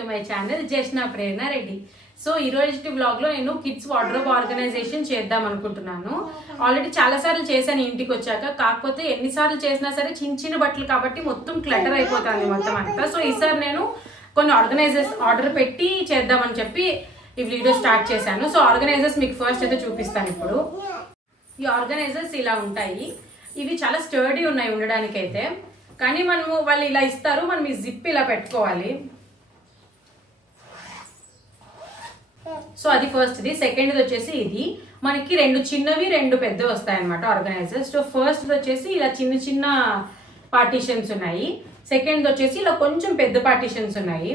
To my channel Jashna Prerana Reddy. So ఈ రోజు vlog లో నేను కిడ్స్ వార్డ్రోబ్ ఆర్గనైజేషన్ చేద్దాం అనుకుంటున్నాను. ఆల్రెడీ చాలా సార్లు చేశాను ఇంటికి వచ్చాక, కాకపోతే ఎన్నిసార్లు చేసినా సరే చిన్న చిన్న బట్టలు కాబట్టి మొత్తం క్లటర్ అయిపోతుంది మొత్తం అంతా. సో ఈసారి నేను కొన్ని ఆర్గనైజర్స్ ఆర్డర్ పెట్టి చేద్దామని చెప్పి ఈ వీడియో స్టార్ట్ చేశాను. సో ఆర్గనైజర్స్ మీకు ఫస్ట్ అయితే చూపిస్తాను. ఇప్పుడు ఈ ఆర్గనైజర్స్ ఇలా ఉంటాయి. ఇవి చాలా స్టర్డీ ఉన్నాయి ఉండడానికైతే, కానీ మనము వాళ్ళు ఇలా ఇస్తారు, మనం ఈ జిప్ ఇలా పెట్టుకోవాలి. సో అది ఫస్ట్ది. సెకండ్ది వచ్చేసి ఇది మనకి 2 చిన్నవి 2 పెద్దవి వస్తాయి అనమాట ఆర్గనైజర్స్. సో ఫస్ట్ వచ్చేసి ఇలా చిన్న చిన్న పార్టీషన్స్ ఉన్నాయి. సెకండ్ వచ్చేసి ఇలా కొంచెం పెద్ద పార్టీషన్స్ ఉన్నాయి.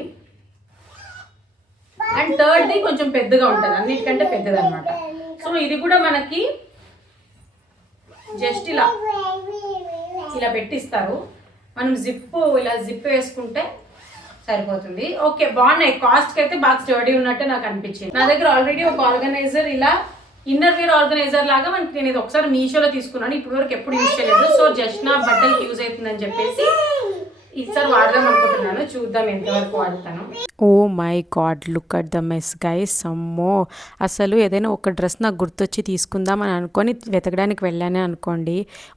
అండ్ థర్డ్ది కొంచెం పెద్దగా ఉంటుంది, అన్నిటికంటే పెద్దది అనమాట. సో ఇది కూడా మనకి జస్ట్ ఇలా ఇలా పెట్టిస్తారు. మనం ఇలా జిప్ వేసుకుంటే సరిపోతుంది. ఓకే, బాగున్నాయి. కాస్ట్ కి అయితే బాగా స్టర్డీ ఉన్నట్టే నాకు అనిపించింది. నా దగ్గర ఆల్రెడీ ఒక ఆర్గనైజర్ ఇలా ఇన్నర్ వేర్ ఆర్గనైజర్ లాగా మనకి నేను ఇది ఒకసారి మీషోలో తీసుకున్నాను. ఇప్పటి వరకు ఎప్పుడు యూజ్ చేయలేదు. సో జస్ట్ నా బట్టలకి యూజ్ అవుతుందని చెప్పేసి ఈసారి వాడదాం అనుకుంటున్నాను. చూద్దాం ఎంతవరకు వాడతాను. Oh my god, look at the mess guys. అమ్మో, అసలు ఏదైనా ఒక డ్రెస్ నాకు గుర్తొచ్చి తీసుకుందాం అని అనుకొని వెతకడానికి వెళ్ళానే అనుకోండి,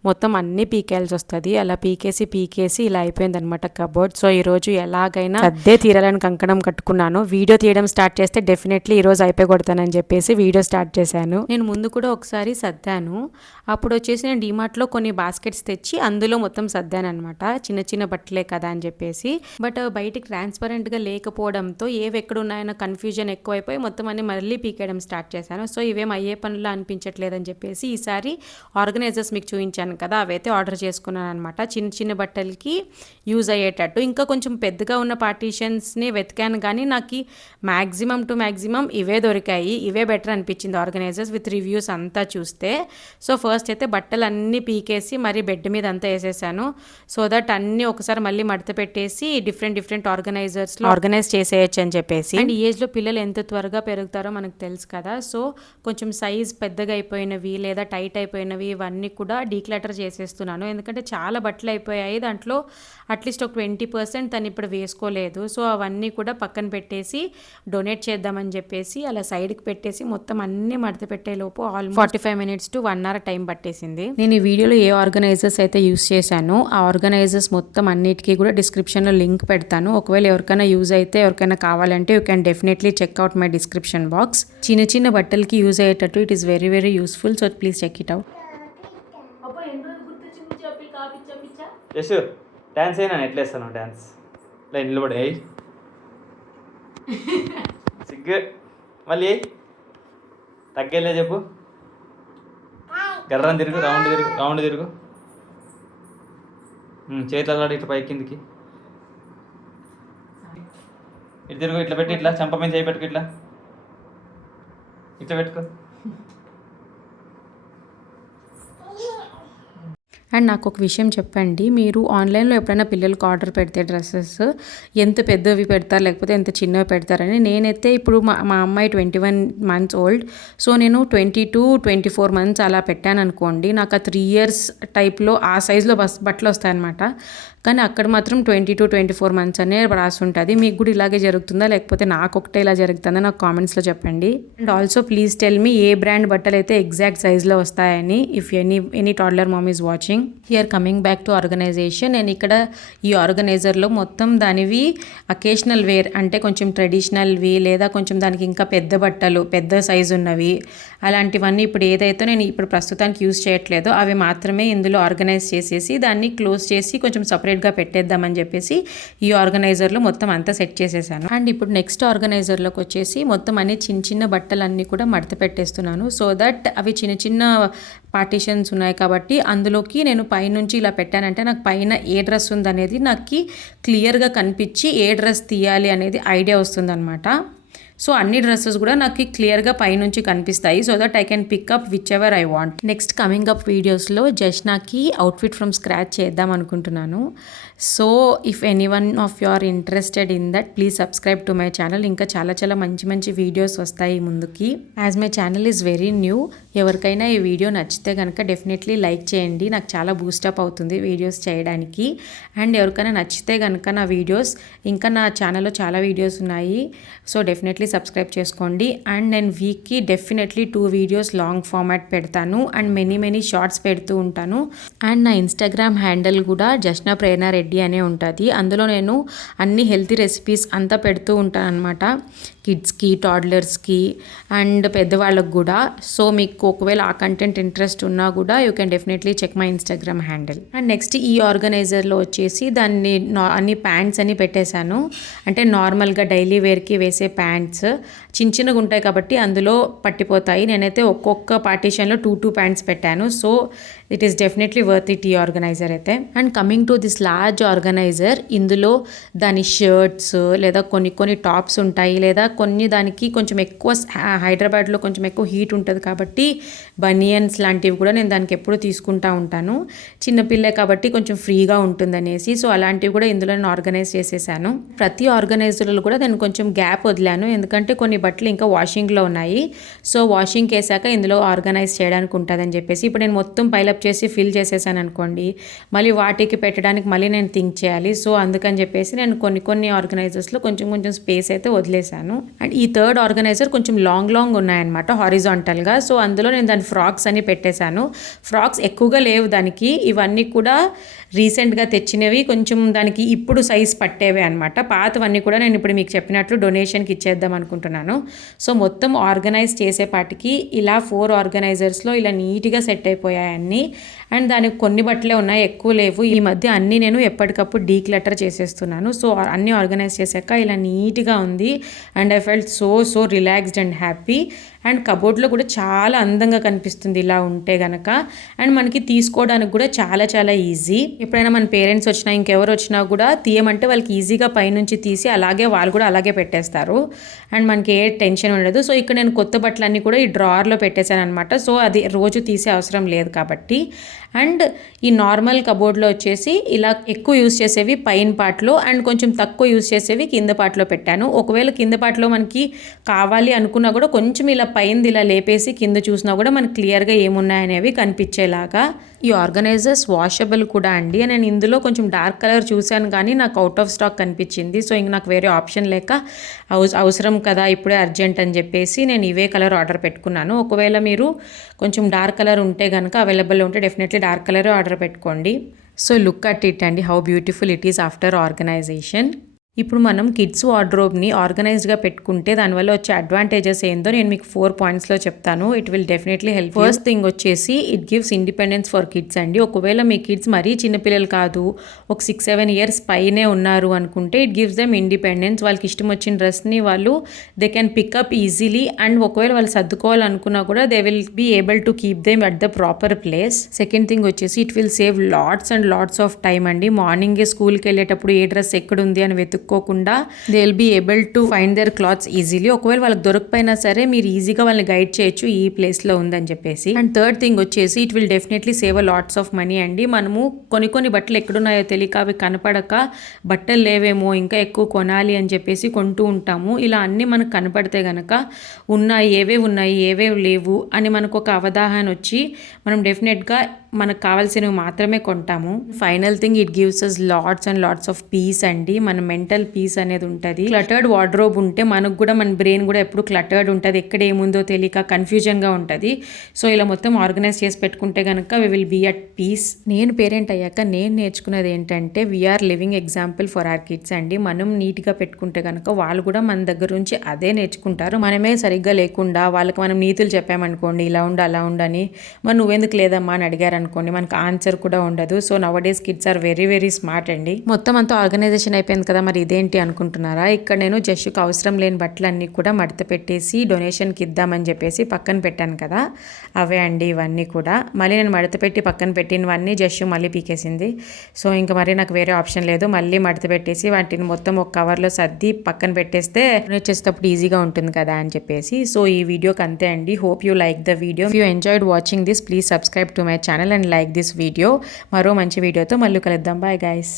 మొత్తం అన్నీ పీకేయాల్సి వస్తుంది. అలా పీకేసి ఇలా అయిపోయింది అనమాట కబోర్డ్. సో ఈరోజు ఎలాగైనా అదే తీరాలని కంకణం కట్టుకున్నాను. వీడియో తీయడం స్టార్ట్ చేస్తే డెఫినెట్లీ ఈరోజు అయిపోయి కొడతానని చెప్పేసి వీడియో స్టార్ట్ చేశాను. నేను ముందు కూడా ఒకసారి సర్దాను. అప్పుడు వచ్చేసి నేను డిమార్ట్లో కొన్ని బాస్కెట్స్ తెచ్చి అందులో మొత్తం సర్దాను అనమాట, చిన్న చిన్న బట్టలే కదా అని చెప్పేసి. బట్ బయటికి ట్రాన్స్పరెంట్గా లేకపోవడంతో ఏవి ఎక్కడ ఉన్నాయన్న కన్ఫ్యూజన్ ఎక్కువైపోయి మొత్తం అన్ని మళ్ళీ పీకేయడం స్టార్ట్ చేశాను. సో ఇవేం అయ్యే పనులు అనిపించట్లేదని చెప్పేసి ఈసారి ఆర్గనైజర్స్ మీకు చూపించాను కదా, అవైతే ఆర్డర్ చేసుకున్నాను అనమాట. చిన్న చిన్న బట్టలకి యూజ్ అయ్యేటట్టు. ఇంకా కొంచెం పెద్దగా ఉన్న పార్టీషన్స్ని వెతికాను, కానీ నాకు మ్యాక్సిమం టు మ్యాక్సిమం ఇవే దొరికాయి. ఇవే బెటర్ అనిపించింది ఆర్గనైజర్స్ విత్ రివ్యూస్ అంతా చూస్తే. సో ఫస్ట్ అయితే బట్టలు అన్నీ పీకేసి మరి బెడ్ మీద అంతా వేసేసాను. సో దట్ అన్నీ ఒకసారి మళ్ళీ మడత పెట్టేసి డిఫరెంట్ ఆర్గనైజర్స్లో ఆర్గనైజ్ చేసేయచ్చు అని చెప్పేసి. అండ్ ఈ ఏజ్లో పిల్లలు ఎంత త్వరగా పెరుగుతారో మనకు తెలుసు కదా. సో కొంచెం సైజ్ పెద్దగా అయిపోయినవి లేదా టైట్ అయిపోయినవి ఇవన్నీ కూడా డీక్లటర్ చేసేస్తున్నాను. ఎందుకంటే చాలా బట్టలు అయిపోయాయి, దాంట్లో అట్లీస్ట్ ఒక 20% తను ఇప్పుడు వేసుకోలేదు. సో అవన్నీ కూడా పక్కన పెట్టేసి డొనేట్ చేద్దామని చెప్పేసి అలా సైడ్కి పెట్టేసి మొత్తం అన్నీ మడత పెట్టే లోపు almost 45 minutes to 1 hour time పట్టేసింది. నేను ఈ వీడియోలో ఏ ఆర్గనైజర్స్ అయితే యూస్ చేశానో ఆ ఆర్గనైజర్స్ మొత్తం అన్నిటికీ కూడా డిస్క్రిప్షన్లో లింక్ పెడతాను. ఒకవేళ ఎవరికైనా యూజ్ అయితే, ఎవరికైనా కావాలంటే you can definitely check out my description box. చిన్న చిన్న బట్టలకి యూజ్ అయ్యేటట్టు it is very useful. So please check it out. Dance అయినా ఎట్లా వేస్తాను డాన్స్ లే నిలబడి సిగ్గు మళ్ళీ తగ్గేలే చెప్పు. గర్రం తిరుగు, రౌండ్ తిరుగు. చేతులు ఇట్లా పై కిందికి ఇటు తిరుగు. ఇట్లా పెట్టి ఇట్లా చెంప మీద చేయి పెట్టుకు, ఇట్లా పెట్టుకో. అండ్ నాకు ఒక విషయం చెప్పండి, మీరు ఆన్లైన్లో ఎప్పుడైనా పిల్లలకు ఆర్డర్ పెడితే డ్రెస్సెస్ ఎంత పెద్దవి పెడతారు లేకపోతే ఎంత చిన్నవి పెడతారని. నేనైతే ఇప్పుడు మా అమ్మాయి 21 months ఓల్డ్. సో నేను 22-24 months అలా పెట్టాను అనుకోండి, నాకు ఆ 3 years టైప్లో ఆ సైజులో బట్టలు వస్తాయన్నమాట. కానీ అక్కడ మాత్రం 22-24 months అనే రాసి ఉంటుంది. మీకు కూడా ఇలాగే జరుగుతుందా లేకపోతే నాకు ఒకటే ఇలా జరుగుతుందా నాకు కామెంట్స్లో చెప్పండి. And also please tell me ఏ బ్రాండ్ బట్టలు అయితే ఎగ్జాక్ట్ సైజ్లో వస్తాయని, if any toddler mom is watching. Here coming back to organisation. నేను ఇక్కడ ఈ ఆర్గనైజర్లో మొత్తం దానివి అకేషనల్ వేర్ అంటే కొంచెం ట్రెడిషనల్వి లేదా కొంచెం దానికి ఇంకా పెద్ద బట్టలు పెద్ద సైజు ఉన్నవి అలాంటివన్నీ ఇప్పుడు ఏదైతే నేను ఇప్పుడు ప్రస్తుతానికి యూజ్ చేయట్లేదో అవి మాత్రమే ఇందులో ఆర్గనైజ్ చేసేసి దాన్ని క్లోజ్ చేసి కొంచెం సపరేట్గా పెట్టేద్దామని చెప్పేసి ఈ ఆర్గనైజర్లో మొత్తం అంతా సెట్ చేసేసాను. అండ్ ఇప్పుడు నెక్స్ట్ ఆర్గనైజర్లోకి వచ్చేసి మొత్తం అన్ని చిన్న బట్టలన్నీ కూడా మడత పెట్టేస్తున్నాను. సో దట్ అవి చిన్న పార్టీషన్స్ ఉన్నాయి కాబట్టి అందులోకి నేను పైనుంచి ఇలా పెట్టానంటే నాకు పైన ఏ డ్రెస్ ఉందనేది నాకు క్లియర్గా కనిపించి ఏ డ్రెస్ తీయాలి అనేది ఐడియా వస్తుందన్నమాట. సో అన్ని డ్రెస్సెస్ కూడా నాకు క్లియర్గా పైనుంచి కనిపిస్తాయి so that I can pick up whichever I want. Next coming up వీడియోస్లో జష్నాకి అవుట్ఫిట్ ఫ్రమ్ స్క్రాచ్ చేద్దాం అనుకుంటున్నాను. So if any one of you are interested in that please subscribe to my channel. ఇంకా చాలా చాలా మంచి మంచి videos వస్తాయి ముందుకి. As my channel is very new, ఎవరికైనా ఈ వీడియో నచ్చితే కనుక డెఫినెట్లీ లైక్ చేయండి, నాకు చాలా బూస్టప్ అవుతుంది వీడియోస్ చేయడానికి. అండ్ ఎవరికైనా నచ్చితే కనుక నా వీడియోస్, ఇంకా నా ఛానల్లో చాలా వీడియోస్ ఉన్నాయి, సో డెఫినెట్లీ సబ్స్క్రైబ్ చేసుకోండి. అండ్ నేను వీక్కి డెఫినెట్లీ 2 వీడియోస్ లాంగ్ ఫార్మాట్ పెడతాను అండ్ మెనీ షార్ట్స్ పెడుతూ ఉంటాను. అండ్ నా ఇన్స్టాగ్రామ్ హ్యాండిల్ కూడా జష్నా ప్రేరణ రెడ్డి అనే ఉంటుంది. అందులో నేను అన్ని హెల్తీ రెసిపీస్ అంతా పెడుతూ ఉంటాను అనమాట, కిడ్స్కి, టాడ్లర్స్కి అండ్ పెద్దవాళ్ళకి కూడా. సో మీకు ఒకవేళ ఆ కంటెంట్ ఇంట్రెస్ట్ ఉన్నా కూడా you can definitely check my Instagram handle. And next ఈ ఆర్గనైజర్లో వచ్చేసి దాన్ని అన్ని ప్యాంట్స్ అని పెట్టేశాను. అంటే నార్మల్గా డైలీ వేర్కి వేసే ప్యాంట్స్ చిన్నగా ఉంటాయి కాబట్టి అందులో పట్టిపోతాయి. నేనైతే ఒక్కొక్క పార్టీషన్లో 2 ప్యాంట్స్ పెట్టాను. So it is definitely worth it ఈ ఆర్గనైజర్ అయితే. And coming to this large organiser, ఇందులో దాని షర్ట్స్ లేదా కొన్ని టాప్స్ ఉంటాయి, లేదా కొన్ని దానికి కొంచెం ఎక్కువ హైదరాబాద్లో కొంచెం ఎక్కువ హీట్ ఉంటుంది కాబట్టి బనియన్స్ లాంటివి కూడా నేను దానికి ఎప్పుడు తీసుకుంటా ఉంటాను. చిన్నపిల్లే కాబట్టి కొంచెం ఫ్రీగా ఉంటుందనేసి సో అలాంటివి కూడా ఇందులో నేను ఆర్గనైజ్ చేసేసాను. ప్రతి ఆర్గనైజర్లో కూడా నేను కొంచెం గ్యాప్ వదిలాను, ఎందుకంటే కొన్ని బట్టలు ఇంకా వాషింగ్లో ఉన్నాయి. సో వాషింగ్కి వేసాక ఇందులో ఆర్గనైజ్ చేయడానికి ఉంటుందని చెప్పేసి ఇప్పుడు నేను మొత్తం పైలప్ చేసి ఫిల్ చేసేసాను అనుకోండి, మళ్ళీ వాటికి పెట్టడానికి మళ్ళీ నేను థింక్ చేయాలి. సో అందుకని చెప్పేసి నేను కొన్ని ఆర్గనైజర్స్లో కొంచెం స్పేస్ అయితే వదిలేసాను. అండ్ ఈ థర్డ్ ఆర్గనైజర్ కొంచెం లాంగ్ ఉన్నాయన్నమాట హారిజాంటల్గా. సో అందులో నేను దాని ఫ్రాక్స్ అని పెట్టేశాను. ఫ్రాక్స్ ఎక్కువగా లేవు దానికి, ఇవన్నీ కూడా రీసెంట్గా తెచ్చినవి, కొంచెం దానికి ఇప్పుడు సైజ్ పట్టేవే అనమాట. పాతవన్నీ కూడా నేను ఇప్పుడు మీకు చెప్పినట్లు డొనేషన్కి ఇచ్చేద్దాం అనుకుంటున్నాను. సో మొత్తం ఆర్గనైజ్ చేసేపాటికి ఇలా 4 ఆర్గనైజర్స్లో ఇలా నీట్గా సెట్ అయిపోయాయి అన్నీ. అండ్ దానికి కొన్ని బట్టలే ఉన్నాయి, ఎక్కువ లేవు. ఈ మధ్య అన్నీ నేను ఎప్పటికప్పుడు డీక్లటర్ చేసేస్తున్నాను. సో అన్నీ ఆర్గనైజ్ చేశాక ఇలా నీట్గా ఉంది and I felt so relaxed and happy. And కబోర్డ్లో కూడా చాలా అందంగా కనిపిస్తుంది ఇలా ఉంటే గనక. అండ్ మనకి తీసుకోవడానికి కూడా చాలా ఈజీ. ఎప్పుడైనా మన పేరెంట్స్ వచ్చినా ఇంకెవరు వచ్చినా కూడా తీయమంటే వాళ్ళకి ఈజీగా పైనుంచి తీసి వాళ్ళు కూడా అలాగే పెట్టేస్తారు అండ్ మనకి ఏ టెన్షన్ ఉండదు. సో ఇక్కడ నేను కొత్త బట్టలన్నీ కూడా ఈ డ్రావర్లో పెట్టేశాను అనమాట. సో అది రోజు తీసే అవసరం లేదు కాబట్టి. అండ్ ఈ నార్మల్ కబోర్డ్లో వచ్చేసి ఇలా ఎక్కువ యూస్ చేసేవి పైన పార్ట్లో అండ్ కొంచెం తక్కువ యూస్ చేసేవి కింద పార్ట్లో పెట్టాను. ఒకవేళ కింద పార్ట్లో మనకి కావాలి అనుకున్నా కూడా కొంచెం ఇలా పైనది ఇలా లేపేసి కింద చూసినా కూడా మనకి క్లియర్గా ఏమున్నాయనేవి కనిపించేలాగా. ఈ ఆర్గనైజర్స్ వాషబుల్ కూడా అండి. నేను ఇందులో కొంచెం డార్క్ కలర్ చూశాను కానీ నాకు అవుట్ ఆఫ్ స్టాక్ కనిపించింది. సో ఇంక నాకు వేరే ఆప్షన్ లేక అవసరం కదా ఇప్పుడే అర్జెంట్ అని చెప్పేసి నేను ఇవే కలర్ ఆర్డర్ పెట్టుకున్నాను. ఒకవేళ మీరు కొంచెం డార్క్ కలర్ ఉంటే కనుక అవైలబుల్ ఉంటే డెఫినెట్లీ డార్క్ కలర్ ఆర్డర్ పెట్టుకోండి. సో లుక్ అట్ ఇట్ అండి, how beautiful it is after organisation. ఇప్పుడు మనం కిడ్స్ వార్డ్రోబ్ని ఆర్గనైజ్డ్గా పెట్టుకుంటే దానివల్ల వచ్చే అడ్వాంటేజెస్ ఏందో నేను మీకు 4 పాయింట్స్లో చెప్తాను. It will definitely help. First thing వచ్చేసి it gives independence for kids అండి. ఒకవేళ మీ కిడ్స్ మరీ చిన్నపిల్లలు కాదు, ఒక 6-7 ఇయర్స్ పైనే ఉన్నారు అనుకుంటే ఇట్ గివ్స్ దెమ్ ఇండిపెండెన్స్. వాళ్ళకి ఇష్టం వచ్చిన డ్రెస్ని వాళ్ళు they can pick up easily. And ఒకవేళ వాళ్ళు సర్దుకోవాలనుకున్నా కూడా they will be able to keep them at the proper place. Second thing వచ్చేసి it will save lots of time అండి. మార్నింగే స్కూల్కి వెళ్ళేటప్పుడు ఏ డ్రెస్ ఎక్కడుంది అని వెతుక్కోకుండా they will be able to find their clothes easily. ఒకవేళ వాళ్ళకి దొరకపోయినా సరే మీరు ఈజీగా వాళ్ళని గైడ్ చేయొచ్చు ఈ ప్లేస్లో ఉందని చెప్పేసి. అండ్ థర్డ్ థింగ్ వచ్చేసి it will definitely save lots of money అండి. మనము కొన్ని బట్టలు ఎక్కడున్నాయో తెలియక అవి కనపడక బట్టలు లేవేమో ఇంకా ఎక్కువ కొనాలి అని చెప్పేసి కొంటూ ఉంటాము. ఇలా అన్నీ మనకు కనపడితే కనుక ఉన్నాయి ఏవేవి లేవు అని మనకు ఒక అవగాహన వచ్చి మనం డెఫినెట్గా మనకు కావాల్సినవి మాత్రమే కొంటాము. Final thing it gives us lots of peace అండి. మన మెంటల్ పీస్ అనేది ఉంటుంది. క్లటర్డ్ వార్డ్రోబ్ ఉంటే మనకు కూడా మన బ్రెయిన్ కూడా ఎప్పుడు క్లటర్డ్ ఉంటుంది, ఎక్కడ ఏముందో తెలియక కన్ఫ్యూజన్గా ఉంటుంది. సో ఇలా మొత్తం ఆర్గనైజ్ చేసి పెట్టుకుంటే కనుక we will be at peace. నేను పేరెంట్ అయ్యాక నేను నేర్చుకున్నది ఏంటంటే we are living example for our kids అండి. మనం నీట్గా పెట్టుకుంటే కనుక వాళ్ళు కూడా మన దగ్గర నుంచి అదే నేర్చుకుంటారు. మనమే సరిగ్గా లేకుండా వాళ్ళకి మనం నీతులు చెప్పామనుకోండి, ఇలా ఉండు అలా ఉండని, మరి నువ్వెందుకు లేదమ్మా అని అడిగారు అనుకోండి, మనకు ఆన్సర్ కూడా ఉండదు. So nowadays kids are very smart అండి. మొత్తం అంతా ఆర్గనైజేషన్ అయిపోయింది కదా, మరి మరి ఇదేంటి అనుకుంటున్నారా? ఇక్కడ నేను జస్సుకు అవసరం లేని బట్టలన్నీ కూడా మడత పెట్టేసి డొనేషన్కి ఇద్దామని చెప్పేసి పక్కన పెట్టాను కదా, అవే అండి ఇవన్నీ కూడా. మళ్ళీ నేను మడత పెట్టి పక్కన పెట్టినవన్నీ జస్సు మళ్ళీ పీకేసింది. సో ఇంకా మరి నాకు వేరే ఆప్షన్ లేదు, మళ్ళీ మడత పెట్టేసి వాటిని మొత్తం ఒక కవర్లో సర్ది పక్కన పెట్టేస్తే డొనేట్ చేసేటప్పుడు ఈజీగా ఉంటుంది కదా అని చెప్పేసి. సో ఈ వీడియోకి అంతే అండి. Hope you like the video. If you enjoyed watching this, please subscribe to my channel and like this video. మరో మంచి వీడియోతో మళ్ళీ కలుద్దాం. Bye guys.